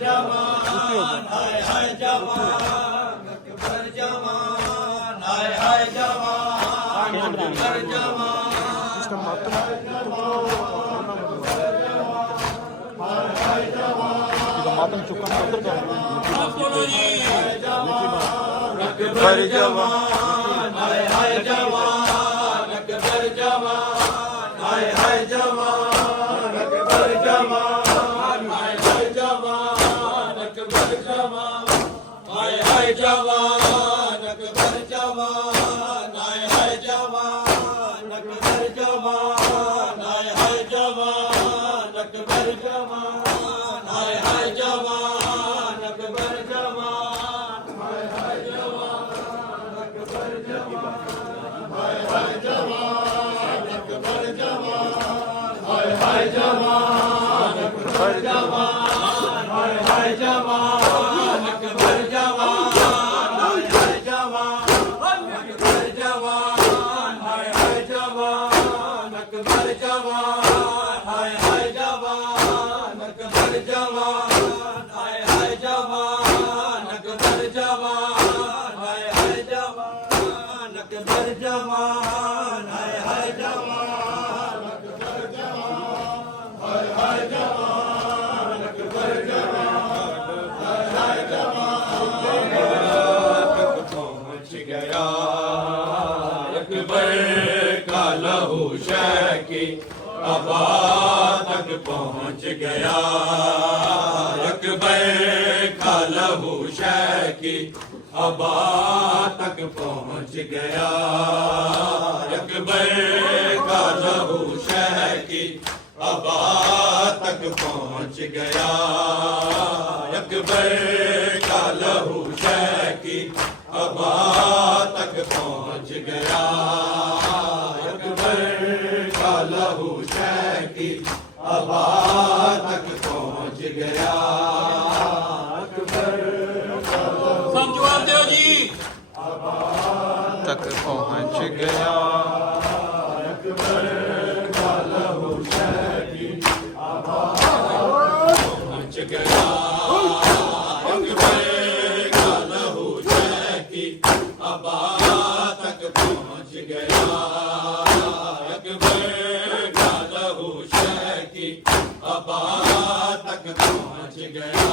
जवान हाय हाय जवान अकबर जवान हाय हाय जवान अकबर जवान अकबर जवान हाय हाय जवान अकबर जवान हाय हाय जवान अकबर जवान हाय हाय जवान अकबर जवान हाय हाय जवान अकबर जवान हाय हाय जवान अकबर जवान हाय हाय जवान अकबर जवान हाय हाय जवान अकबर जवान हाय हाय जवान अकबर जवान हाय हाय जवान अकबर जवान हाय हाय जवान अकबर जवान हाय हाय जवान अकबर जवान हाय हाय जवान अकबर जवान हाय हाय जवान अकबर जवान हाय हाय जवान अकबर जवान हाय हाय जवान अकबर जवान हाय हाय जवान अकबर जवान हाय हाय जवान अकबर जवान हाय हाय जवान अकबर जवान हाय हाय जवान पहुंच गया अकबर का लहू शकी अबा तक पहुंच गया अकबर का लहू शकी अबा तक पहुंच गया अकबर का लहू शकी अबा तक पहुंच गया अकबर का लहू शकी अबा तक पहुंच गया अकबर का लहू शकी अबा तक पहुंच गया अकबर सब जवाब दो जी तक पहुंच गया अकबर का लहू शकी अबा पहुंच गया अकबर का लहू शकी अबा तक पहुंच गया अकबर का लहू शकी अबा तक पहुंच गया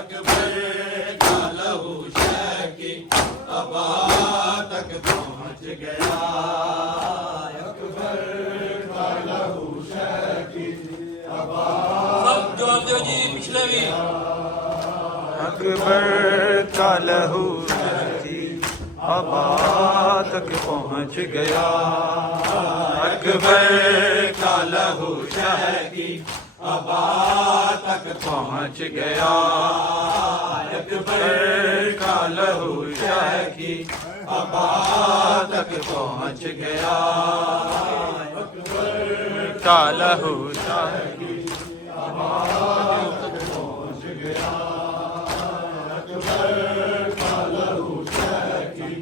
अकबर का लहू शकी अबा तक पहुंच गया अकबर का लहू शकी अबा सब जवाब दो जी पिछले भी अकबर का लहू शकी अबा तक पहुंच गया अकबर का लहू शकी अबा तक पहुंच गया अकबर का लहू शकी अबा तक पहुंच गया अकबर का लहू शकी अबा तक पहुंच गया अकबर का लहू शकी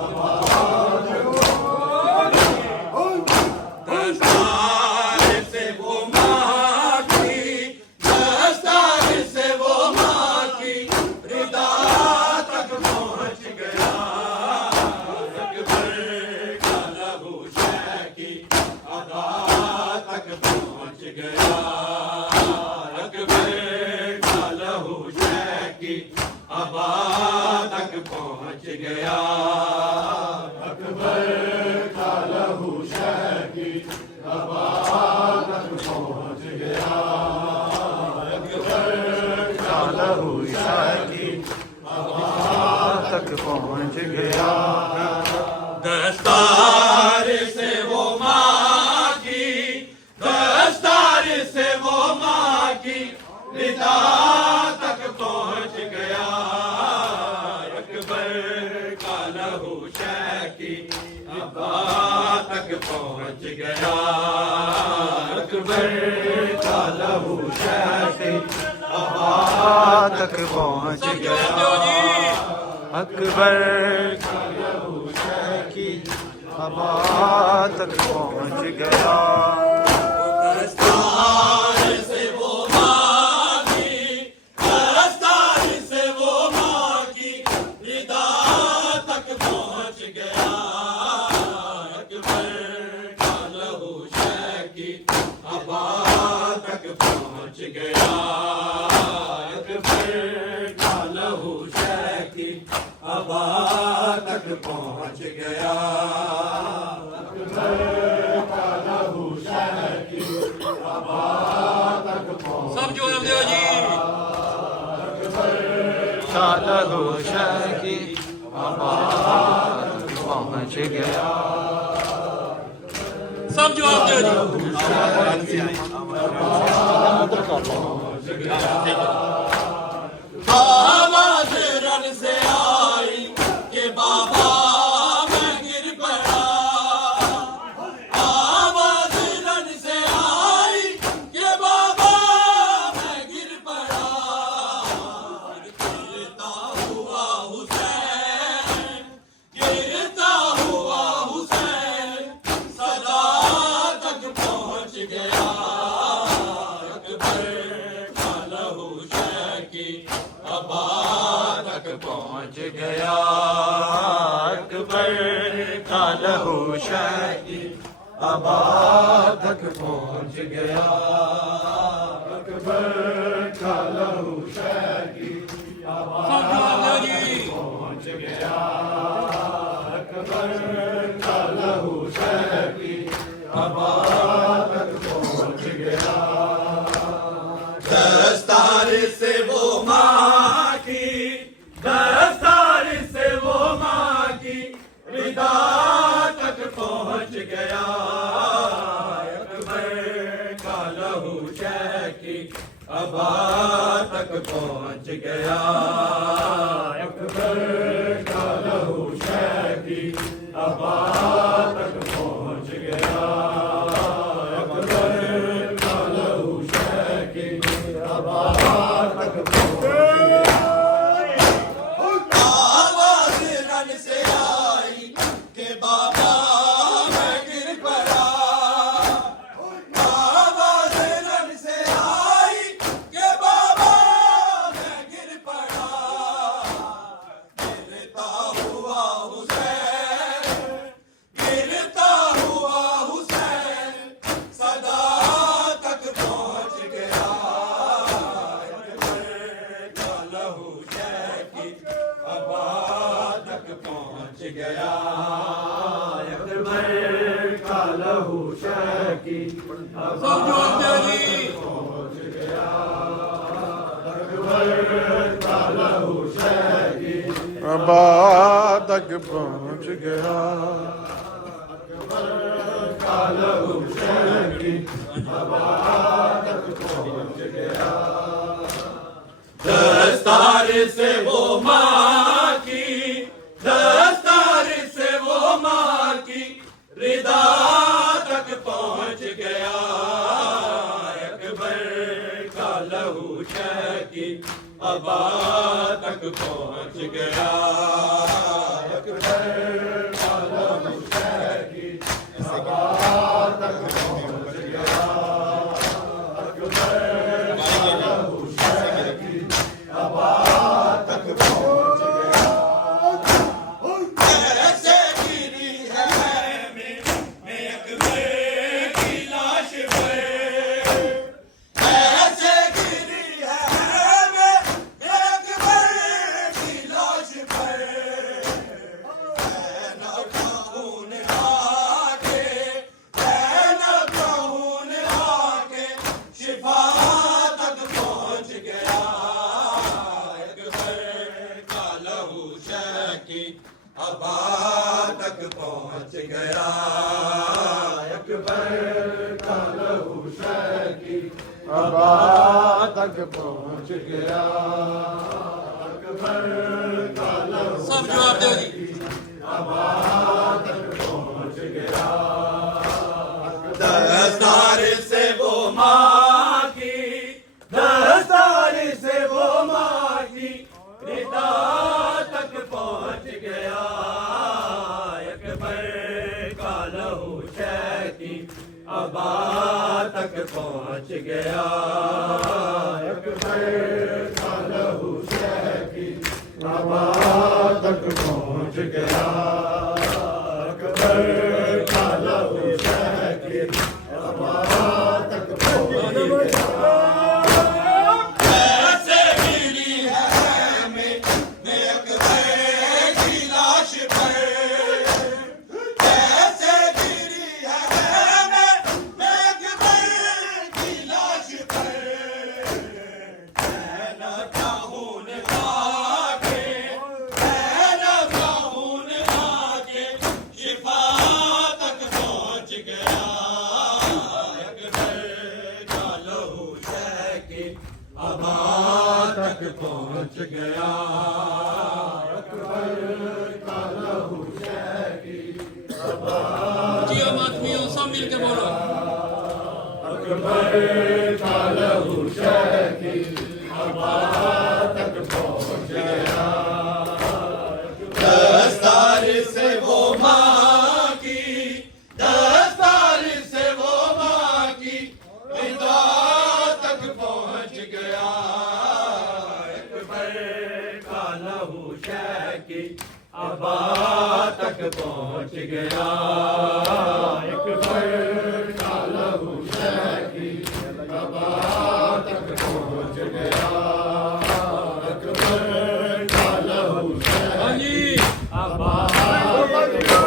अबा दस्तार से वो माँ की दस्तार से वो माँ की रिदा तक पहुंच गया अकबर का लहू शकी अबा तक पहुंच गया अकबर का लहू शकी अबा तक पहुंच गया अकबर का लहू शकी अबा तक पहुंच गया अकबर का लहू शकी अबा तक पहुंच गया दस्तार से वो माँ की दस्तार से वो माँ की रिदा तक पहुंच गया अकबर का लहू शकी अबा तक पहुंच गया अकबर का लहू शकी अबा तक पहुंच गया अकबर का लहू शकी अबा तक पहुंच गया दस्तार से वो माँ की अकबर का लहू शह की अबा तक पहुंच गया। सब जो देव जी लहू शह की अबा तक पहुंच गया। सब जवाब दो जी। आवाज रन से आई कि बाबा मैं गिर पड़ा। आवाज रन से आई कि बाबा मैं गिर पड़ा। गिरता हुआ हुसैन, गिरता हुआ हुसैन सदा तक पहुंच गया। अकबर का लहू शह की अबा तक पहुंच गया। अकबर का लहू शह की अबा तक पहुंच गया। अकबर का लहू शह की सब जवाब दो जी। पहुंच गया। अकबर का लहू शह की अबा तक पहुंच गया। दस्तार से वो माँ की, दस्तार से वो माँ की रिदा तक पहुंच गया। अकबर का लहू शह की अबा तक पहुंच गया। अकबर का लहू शह की अबा तक पहुंच गया। अकबर का लहू शह की अबा तक पहुंच गया। आवाज रन से आई कि बाबा मैं गिर पड़ा। आवाज रन से आई कि बाबा मैं गिर पड़ा। गिरता हुआ हुसैन, गिरता हुआ हुसैन सदा तक पहुंच गया। अकबर का लहू शह की अबा तक पहुंच गया। अकबर का लहू शह की सब जवाब दो जी। पहुंच गया। अकबर का लहू शह की अबा तक पहुंच गया। अकबर का लहू शह की अबा तक पहुंच गया। दस्तार से वो माँ की, दस्तार से वो माँ की रिदा तक पहुंच गया। अकबर का लहू शह की अबा तक पहुंच गया। अकबर का लहू शह की अबा तक पहुंच गया। अकबर का लहू शह की अबा तक पहुंच गया। ऐसे गिरी है मैं अकबर की लाश पर। ऐसे गिरी है मैं अकबर की लाश पर। है न खून आके, है न खून आके शिफा तक पहुंच गया। अकबर का लहू शह की अबा तक पहुंच गया। अकबर का लहू शह की अबा तक पहुंच गया। अकबर का लहू सब जवाब दो जी। अबा तक पहुंच गया। दस्तार से वो माँ की, दस्तार से वो माँ की रिदा तक पहुंच गया। अकबर का लहू शह की अबा तक पहुंच गया। अकबर का लहू शह की अबा तक पहुंच गया। अकबर का लहू शह की अबा तक पहुंच गया। ऐसे गिरी तक पहुँच गया। अकबर का लहू शह की जियो मातमियों सब मिलके बोलो। अकबर का लहू शह की हवा तक पहुँच गया। दस्तार से वो माँ की, दस्तार से वो माँ की रिदा तक पहुँच गया। अकबर का लहू शह की हवा तक पहुँच गया। अकबर का लहू शह की हवा तक पहुँच गया। अकबर का लहू शह हाँ जी हवा तक पहुँच गया।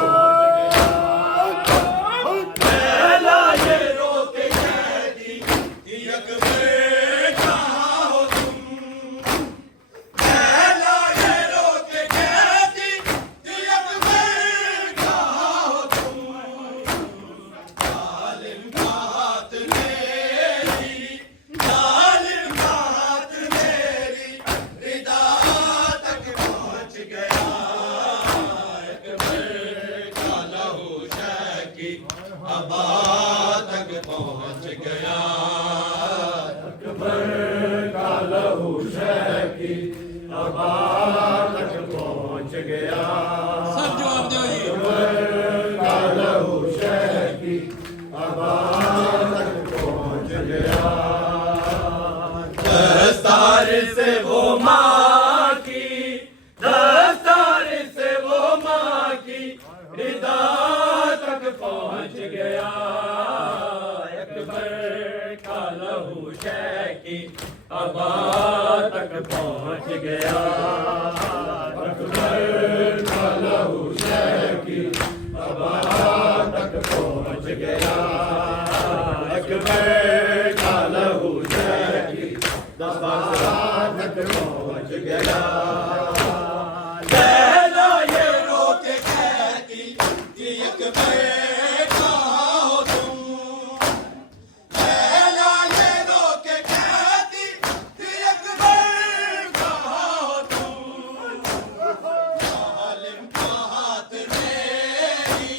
पहला ये रोक कहती कि अकबर कहाँ हो तुम, पहला ये रोक कहती कि अकबर कहाँ हो तुम। जालिम का हाथ मेरी, जालिम का हाथ मेरी रिदा तक पहुँच गया। अकबर का लहू शह की हवा तक पहुँच गया। अकबर का लहू शह की हवा तक पहुँच गया। सब जवाब दो जी। अकबर का लहू शह की हवा तक पहुँच गया। दस्तार से वो माँ की, दस्तार से वो माँ की रिदा तक पहुँच गया। अकबर का लहू शह की हवा तक पहुँच गया। अकबर का लहू शह की हवा तक पहुँच गया। अकबर का लहू शह की हवा तक पहुँच गया। पहला ये रोक कहती कि अकबर कहाँ हो तुम, पहला ये रोक कहती कि अकबर कहाँ हो तुम। जालिम का हाथ मेरी,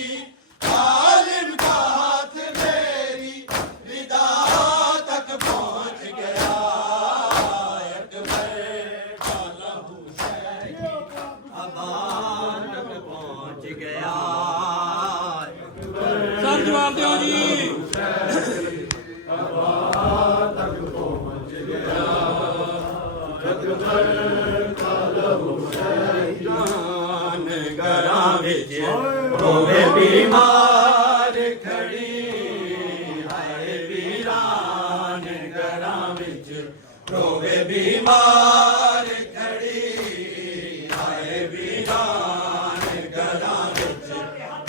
जालिम का हाथ मेरी रिदा तक पहुँच गया। अकबर का लहू शह की हवा तक पहुँच गया। सब जवाब दो जी। हवा तक पहुँच गया। अकबर का लहू शह की जान गरा विच रोवे बीमार खड़ी, हाय वीरान गरा विच रोवे बीमार खड़ी। हाय वीरान गरा विच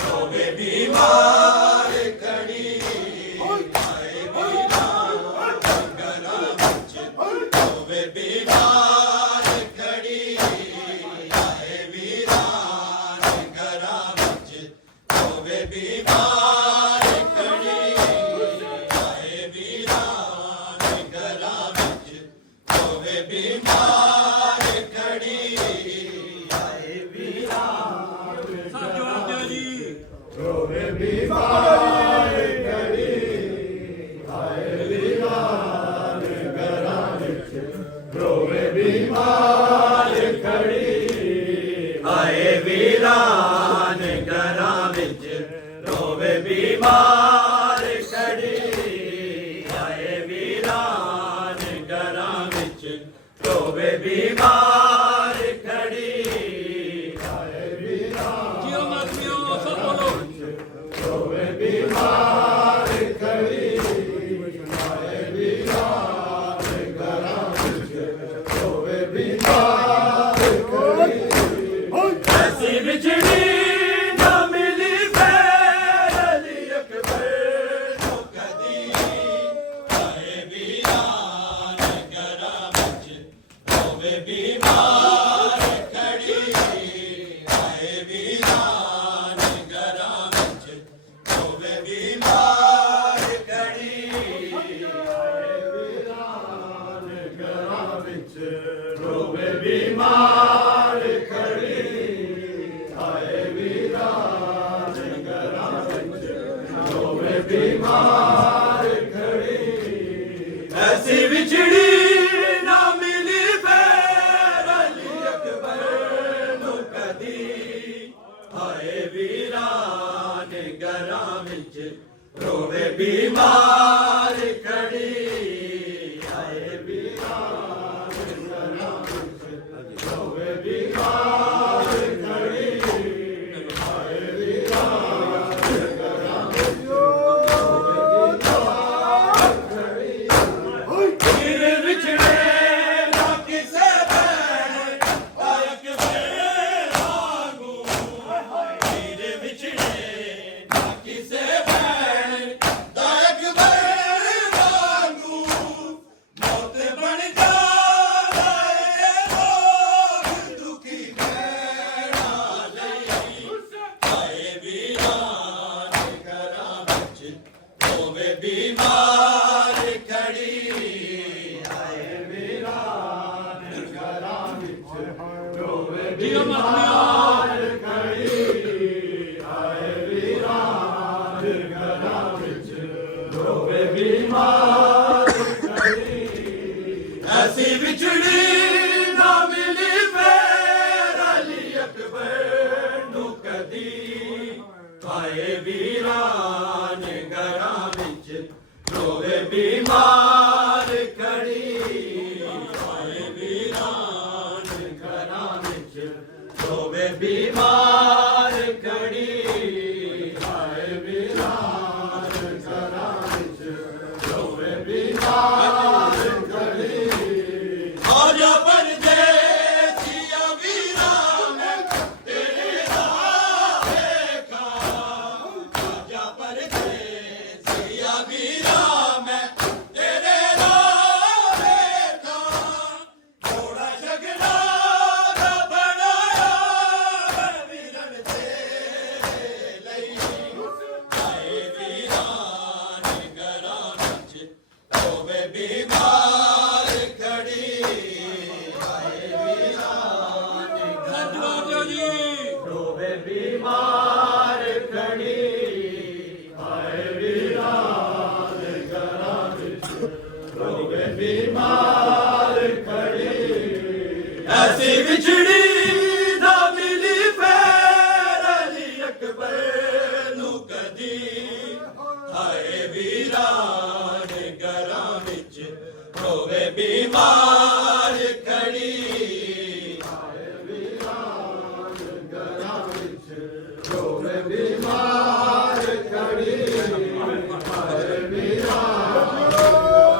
रोवे बीमार खड़ी। हाय वीरान गरा विच रोवे बीमार खड़ी। हाय वीरान गरा विच रोवे बीमार खड़ी। हाय वीरान गरा विच रोवे बीमार खड़ी। हाय वीरान सब जवाब दो जी। रोवे बीमार खड़ी। हाय वीरान गरा विच रोवे बीमार खड़ी। हाय वीरान गरा विच रोवे बीमार खड़ी। हाय वीरान गरा विच रोवे बीमार खड़ी। हाय जियो मातमियों सब बोलो। रोवे बीमार खड़ी। हाय वीरान गरा विच रोवे बीमार खड़ी। ऐसी बिछड़ी ना मिली पैर अली अकबर तो कदी। हाय वीरान गरा विच रोवे बीमार खड़ी। हाय वीरान गरा विच रोवे बीमार खड़ी। हाय वीरान गरा विच ਰੋਵੇ ਬਿਮਾਰ ਖੜੀ ਆਏ ਵੀਰਾਂ ਦੇ ਘਰਾਂ ਵਿੱਚ ਰੋਵੇ ਬਿਮਾਰ ਖੜੀ ऐसी विछड़ी ना मिली फिर अली अकबर नू कदी हाय वीरान घरां विच रोवे बीमार खड़ी हाय वीरान घरां विच ਰੋਵੇ ਬਿਮਾਰ ਖੜੀ ਆਏ ਵੀਰਾਂ ਦੇ ਘਰਾਂ ਵਿੱਚ वीर विछड़े ना किसे बैण आयक वांगू वीर विछड़े ना किसे बैण दायक वांगू मौत बन जाए लोग दुखी बैणा लई आए वीरान घरां विच रोवे बीमार खड़ी ਜੀਓ ਮਾਤਮੀਓ ਰੋਵੇ ਬਿਮਾਰ ऐसी विछड़ी ना मिली फिर अली अकबर नू कदी आए वीरान घरां विच रोवे बीमार खड़ी आए वीरान घरां विच रोवे बीमार खड़ी आए वीरान घरां विच रोवे बीमार खड़ी आजा परदेसिया वीरा मैं तेरे नाल देखा आजा परदेसिया वीरा मैं तेरे नाल देखा थोड़ा शगना दा बनाया वीरन तेरे लई आए वीरान घरां विच रोवे बीमार खड़ी ਜਵਾਬ ਦਿਓ ਜੀ रोवे बीमार खड़ी ਆਏ ਵੀਰਾਂ ਦੇ ਘਰਾਂ ਵਿੱਚ ਰੋਵੇ ਬਿਮਾਰ ਖੜੀ ऐसी विछड़ी ना मिली फिर अली अकबर नू कदी हाय वीरान घरां विच रोवे बीमार खड़ी ਰੋਵੇ ਬਿਮਾਰ ਖੜੀ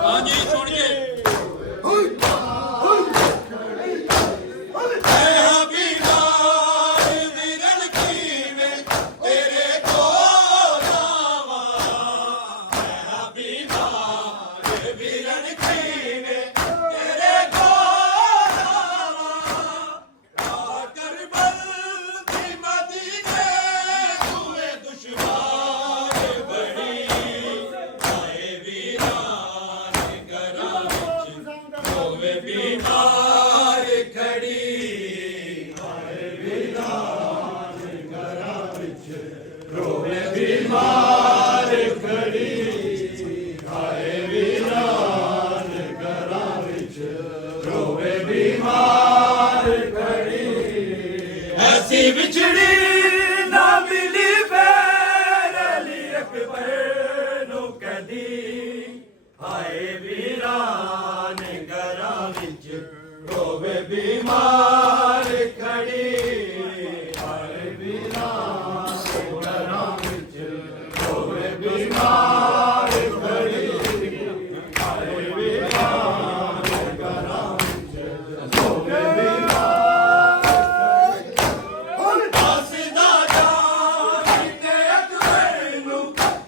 ਹਾਂਜੀ ਸੁਣ ਕੇ ऐ बीमार वीरन कीवे तेरे कोल आवां ऐ बीमार वीरन कीवे तेरे कोल आवां करबल दी मदीने तूए दुश्मन बड़ी आए वीरान घरां विच रोवे बीमार खड़ी ਰੋਵੇ ਬਿਮਾਰ ਖੜੀ ਆਏ ਵੀਰਾਂ ਦੇ ਘਰਾਂ ਵਿੱਚ ਰੋਵੇ ਬਿਮਾਰ ਖੜੀ ऐसी विछड़ी ना मिली फिर अली अकबर नू कदी हाय वीरान घरां विच रोवे बीमार खड़ी ਆਏ ਵੀਰਾਂ ਦੇ ਘਰਾਂ ਵਿੱਚ ਰੋਵੇ ਬਿਮਾਰ ਖੜੀ ਆਏ ਵੀਰਾਂ ਦੇ ਘਰਾਂ ਵਿੱਚ ਰੋਵੇ ਬਿਮਾਰ हसदा जान के अकबर नू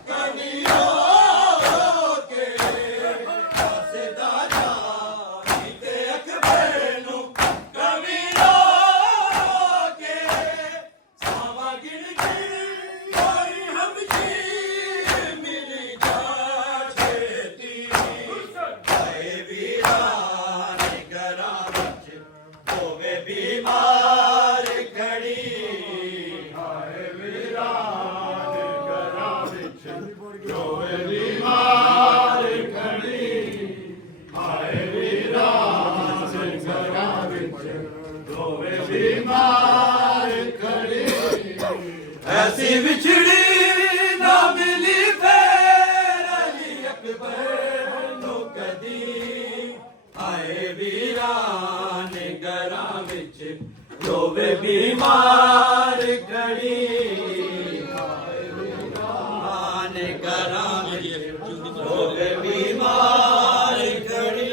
कदी हो के हसदा जान के अकबर नू कदी ਦੋਵੇਂ ਬਿਮਾਰ ਖੜੀ ਐਸੀ ਵਿਛੜੀ ਨਾ ਮਿਲੀ ਫੇਰ ਅਲੀ ਅਕਬਰ ਨੂੰ ਕਦੀ ਆਏ ਵੀਰਾਨ ਘਰਾਂ ਵਿੱਚ ਦੋਵੇਂ ਬਿਮਾਰ ਖੜੀ ਆਏ ਵੀਰਾਨ ਘਰਾਂ ਵਿੱਚ ਦੋਵੇਂ ਬਿਮਾਰ ਖੜੀ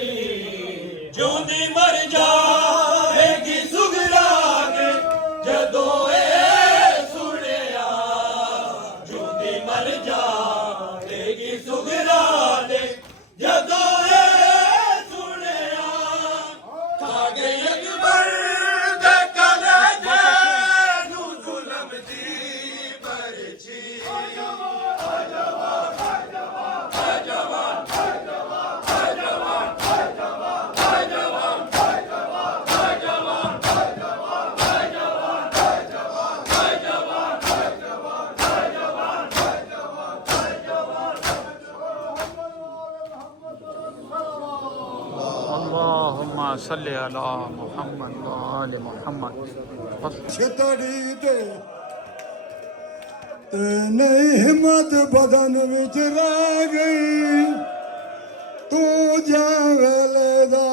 ਜਿਉਂਦੀ ਮਰ ਜਾਏਗੀ ਸੁਗਰਾ ਕੇ ਜਦੋਂ ਇਹ ਸੁਣਿਆ ਜਿਉਂਦੀ ਮਰ ਜਾਏਗੀ ਸੁਗਰਾ ਦੇ ਜਦੋਂ ਇਹ ਸੁਣਿਆ ਖਾ ਗਈ ਅਕਬਰ ਦੇ ਕਲੇਜੇ ਨੂੰ ਜ਼ੁਲਮ ਦੀ ਬਰਛੀ اللهم صل على محمد وآل محمد ਛਤੜੀ ਤੇ ਨਹੀਂ ਹਿੰਮਤ ਬਦਨ ਵਿੱਚ ਰਹਿ ਗਈ ਤੂੰ ਜਾ ਵੇਲੇ ਦਾ